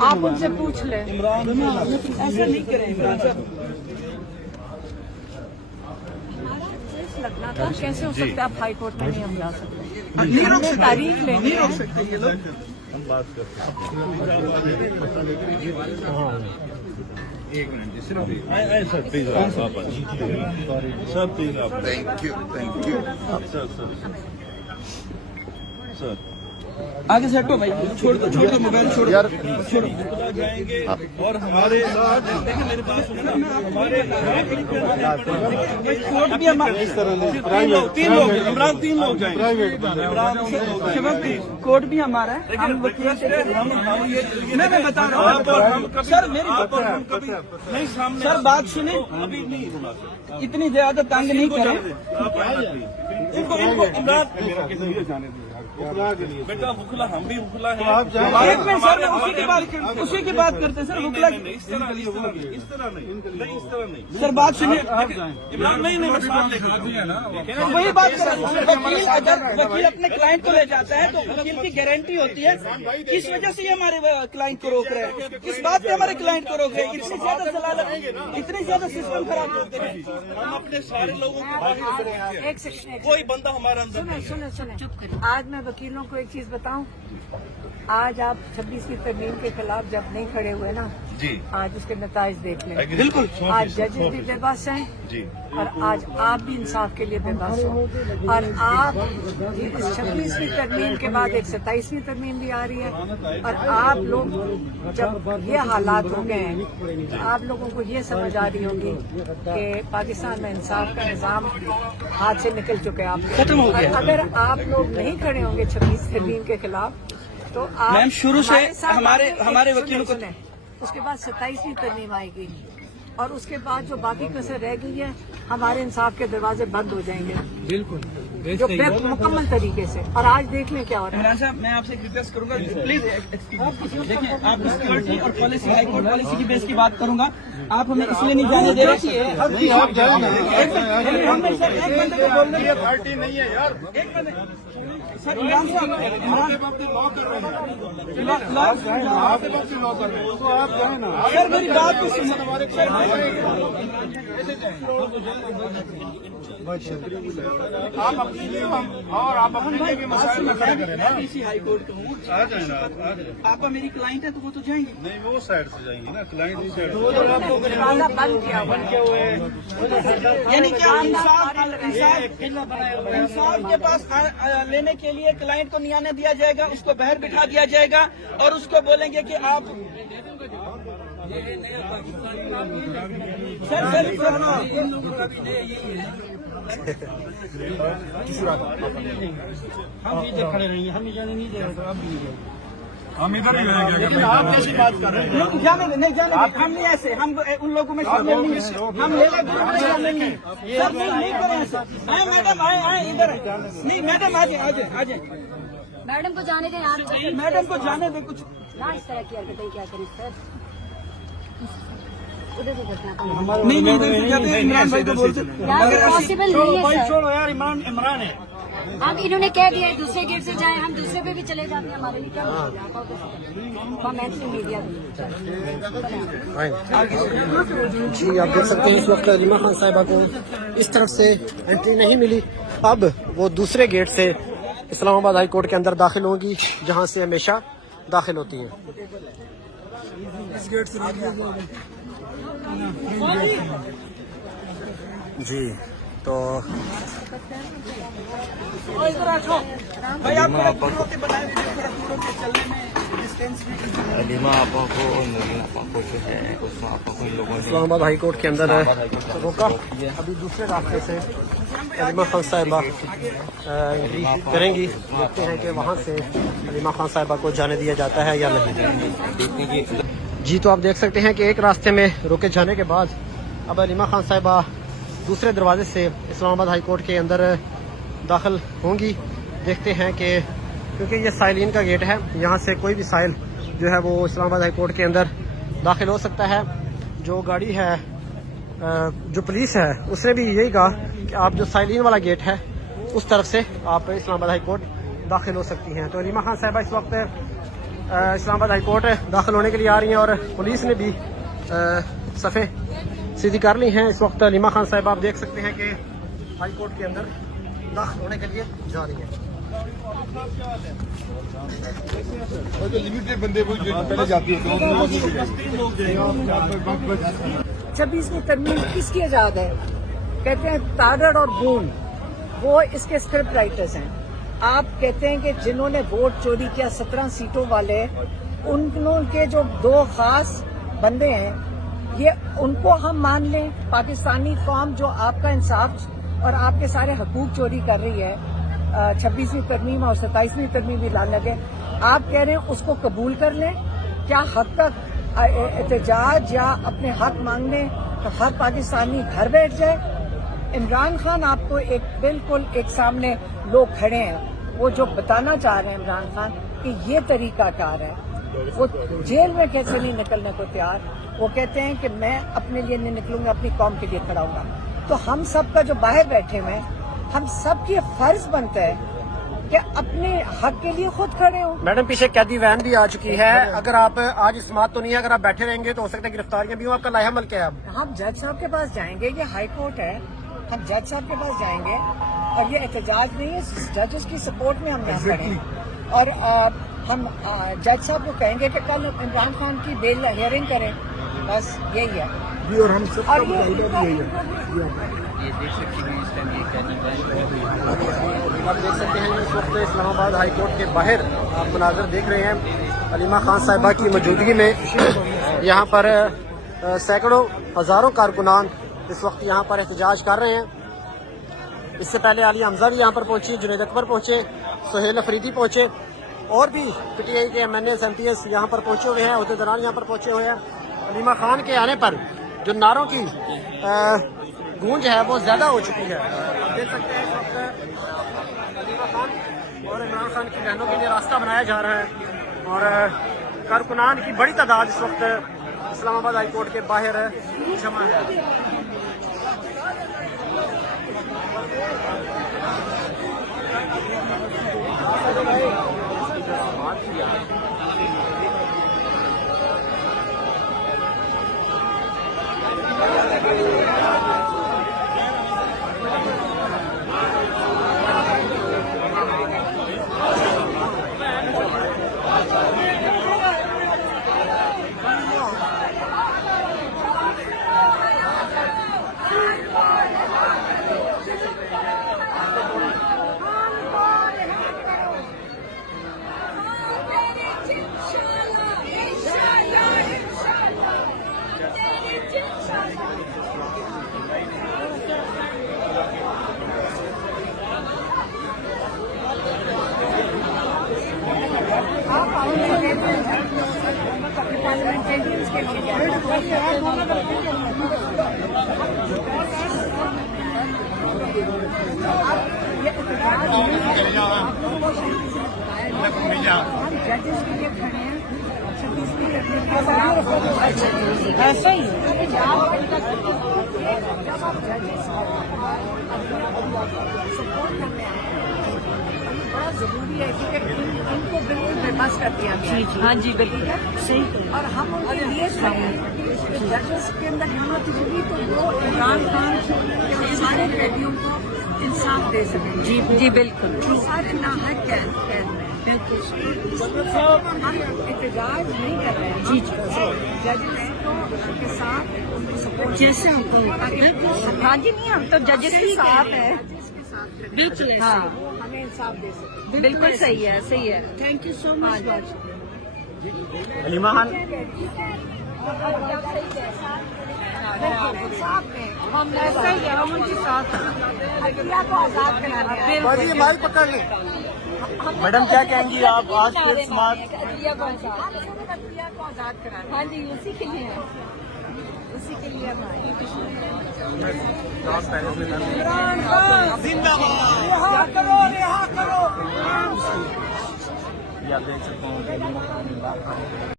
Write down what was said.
आप उनसे पूछ लें। ऐसा नहीं करें इमरान साहब। लगना था कैसे हो सकता है आप हाई कोर्ट में नहीं हम जा सकते? नहीं रोक सकते, तारीख लेंगे नहीं रोक सकते ये लोग। एक मिनट सिर्फ सर प्लीज सर प्लीज आप थैंक यू सर आगे से हटो भाई, छोड़ दो मोबाइल छोड़ यार, छोड़ो। जाएंगे और हमारे साथ देखिए मेरे पास है ना हमारे कोर्ट भी हमारे तीन लोग इमरान तीन लोग जाएंगे कोर्ट भी हमारा है। हम वकील से मैं बता रहा हूँ सर, मेरी नहीं सामने सर बात सुने, अभी नहीं होना इतनी ज्यादा तंग नहीं करें इनको इमरान बेटा हुकला हम भी हुकला है। एक मिनट सर, उसी की बात करते हैं सर। हुकला इस तरह नहीं सर बात सुनिए इमरान नहीं मैं साथ लेकर वही बात कर रहे हैं। वकील अगर वकील अपने क्लाइंट को ले जाता है तो वकील की गारंटी होती है। किस वजह से ये हमारे क्लाइंट को रोक रहे हैं, किस बात पे हमारे क्लाइंट को रोक रहे हैं? इतनी ज्यादा जलालत, इतनी ज्यादा सिस्टम खराब करते हैं। हम अपने सारे लोगों को बाहर एक सेकंड कोई बंदा हमारे अंदर सुने। आज मैं वकीलों को एक चीज बताऊं, आज आप 26वीं तरमीम के खिलाफ जब नहीं खड़े हुए ना जी आज उसके नताइज देख लें। बिल्कुल आज जजेस भी बेबस हैं जी और आज आप भी इंसाफ के लिए बेबस हो। और आप इस 26वीं तरमीम के बाद एक 27वीं तरमीम भी आ रही है और आप लोग जब ये हालात हो गए हैं तो आप लोगों को ये समझ आ रही होगी कि पाकिस्तान में इंसाफ का निज़ाम हाथ से निकल चुके हैं। आप खत्म हो गया। अगर आप लोग नहीं खड़े होंगे 26 तरमीम के खिलाफ तो आप मैम शुरू से हमारे सुने, वकीलों को सुने। उसके बाद 27वीं तरमीम आएगी और उसके बाद जो बाकी कसर रह गई है हमारे इंसाफ के दरवाजे बंद हो जाएंगे बिल्कुल जो मुकम्मल तरीके से। और आज देख लें क्या हो रहा है। इमरान साहब, मैं आपसे एक रिक्वेस्ट करूंगा प्लीज देखिए, आप सिक्योरिटी और पॉलिसी हाई कोर्ट पॉलिसी की बेस की बात करूंगा। आप हमें इसलिए नहीं जाने दे रहे। एक बंदे को बोलने की पार्टी नहीं है यार। एक बंदे सर इमरान साहब सर मेरी बात तो सुनिए। आप अपने लिए और आप अपने लिए भी मसाइल में खड़े करें ना। इसी हाई कोर्ट का हूँ। आ जाए ना आपका मेरी क्लाइंट है तो वो तो जाएंगे। नहीं वो साइड से जाएंगे ना क्लाइंट की साइड दरवाजा बंद किया हुआ है। यानी कि इंसाफ के पास लेने के लिए क्लाइंट को नहीं आने दिया जाएगा, उसको बाहर बिठा दिया जाएगा और उसको बोलेंगे कि आप सर हम इधर खड़े रहेंगे, हम जाने नहीं दे रहे तो आप भी नहीं जाएंगे। हम इधर ही रहेंगे। लेकिन आप कैसी बात कर रहे हैं? जाने नहीं जाने हम नहीं ऐसे, हम उन लोगों में शामिल नहीं है। हम ले लेते हैं शामिल नहीं। सर नहीं करें ऐसे। मैडम आए इधर। नहीं मैडम आ जाए। मैडम को जाने दें यार। मैडम को जाने दे कुछ ना इस तरह की हरकतें क्या करें सर। उधर से देखना नहीं इमरान भाई को बोलते पॉसिबल नहीं है सर। छोड़ो यार, इमरान है। अब इन्होंने कह दिया दूसरे गेट से जाए, हम दूसरे पे भी चले जाते हैं। हमारे लिए क्या मीडिया जी आप देख सकते हैं इस वक्त रीमा खान साहिबा को इस तरफ से एंट्री नहीं मिली। अब वो दूसरे गेट से इस्लामाबाद हाई कोर्ट के अंदर दाखिल होंगी जहां से हमेशा दाखिल होती हैं। इस गेट से जी तो इस्लामाबाद हाई कोर्ट के अंदर रोका। अभी दूसरे रास्ते से रीमा खान साहिबा एंट्री करेंगी। देखते हैं कि वहाँ से रीमा खान साहिबा को जाने दिया जाता है या नहीं। जी तो आप देख सकते हैं कि एक रास्ते में रोके जाने के बाद अब रीमा खान साहिबा दूसरे दरवाजे से इस्लामाबाद हाई कोर्ट के अंदर दाखिल होंगी। देखते हैं कि क्योंकि ये साइलिन का गेट है, यहाँ से कोई भी साइल जो है वो इस्लामाबाद हाई कोर्ट के अंदर दाखिल हो सकता है। जो गाड़ी है जो पुलिस है उसने भी यही कहा कि आप जो साइलिन वाला गेट है उस तरफ से आप इस्लामाबाद हाई कोर्ट दाखिल हो सकती हैं। तो रीमा खान साहिबा इस वक्त इस्लामाबाद हाई कोर्ट दाखिल होने के लिए आ रही हैं और पुलिस ने भी सफ़े सीधी कर ली हैं। इस वक्त अलीमा खान साहब आप देख सकते हैं कि हाई कोर्ट के अंदर दाखिल होने के लिए जा रही हैं। लिमिटेड बंदे को पहले जाती है 26वीं तरमीम किसकी इजाद है? कहते हैं तारड़ और गूंड, वो इसके स्क्रिप्ट राइटर्स हैं। आप कहते हैं कि जिन्होंने वोट चोरी किया 17 सीटों वाले, उनके जो 2 खास बंदे हैं, ये उनको हम मान लें? पाकिस्तानी कौम जो आपका इंसाफ और आपके सारे हकूक चोरी कर रही है, 26वीं तरमीम और 27वीं तरमीम भी लाने लगे, आप कह रहे हैं उसको कबूल कर लें? क्या हक का एहतजाज या अपने हक मांगने तो हर पाकिस्तानी घर बैठ जाए? इमरान खान आपको बिल्कुल एक सामने लोग खड़े हैं, वो जो बताना चाह रहे हैं इमरान खान कि ये तरीकाकार है, वो जेल में कैसे नहीं निकलने को तैयार। वो कहते हैं कि मैं अपने लिए नहीं निकलूंगा, अपनी कौम के लिए खड़ा होगा। तो हम सब का जो बाहर बैठे हुए हैं, हम सब की फर्ज बनता है कि अपने हक के लिए खुद खड़े हो। मैडम पीछे कैदी वैन भी आ चुकी है, अगर आप आज इस समात तो नहीं है, अगर आप बैठे रहेंगे तो हो सकता है गिरफ्तारियां भी हो। आपका लाया अमल क्या है? अब हम जज साहब के पास जाएंगे, ये हाई कोर्ट है, हम जज साहब के पास जाएंगे और ये एहतजाज नहीं है, जजेस की सपोर्ट में हम यहाँ खड़े हैं। और हम जज साहब को कहेंगे कि कल इमरान खान की बेल हियरिंग करें, बस यही है। और हम सब और ये आप देख सकते हैं इस वक्त इस्लामाबाद हाई कोर्ट के बाहर आप मनाजर देख रहे हैं। अलीमा खान साहिबा की मौजूदगी में यहाँ पर सैकड़ों हज़ारों कारकुनान इस वक्त यहाँ पर एहतजाज कर रहे हैं। इससे पहले आलिया हमजा भी यहाँ पर पहुंची, जुनैद अकबर पहुंचे, सुहेल अफरीदी पहुंचे और भी PTI के MNAs MPs यहाँ पर पहुंचे हुए हैं, अहदेदारान यहाँ पर पहुंचे हुए हैं। अलीमा खान के आने पर जो नारों की गूंज है वो ज्यादा हो चुकी है। आप देख सकते हैं इस वक्त अलीमा खान और इमरान खान की बहनों के लिए रास्ता बनाया जा रहा है और कारकुनान की बड़ी तादाद इस वक्त इस्लामाबाद हाई कोर्ट के बाहर जमा है। पार्लियामेंटेरियंस के जजेस के लिए खड़े हैं। 26वीं ऐसा ही जब आप जजेस सपोर्ट करने आए बड़ा जरूरी है क्योंकि इनको बिल्कुल बेबस कर दिया गया। हाँ जी बिल्कुल सही। और हम उनके लिए खड़े हैं। जजेस के अंदर हिम्मत होगी तो वो इमरान खान के सारे कैदियों को इंसाफ दे सकें। जी जी बिल्कुल। सारे नाहक कैद में बिल्कुल हम एहतजाज नहीं कर रहे हैं। जी जजेस के साथ उनको सपोर्ट जैसे हमको हाँ जी नहीं हम तो जजेस के साथ है। बिल्कुल हाँ हमें इंसाफ दे सकते। बिल्कुल सही है सही है। Thank you so much. Aleema Khan हम ऐसा ही है, हम उनके साथ को आजाद कराने माइक पकड़ लें। मैडम क्या कहेंगी आप आज के समाज को आजाद कराने? हाँ जी उसी के लिए उसी के लिए रिहा करो रिहा करो। या देख सकता हूँ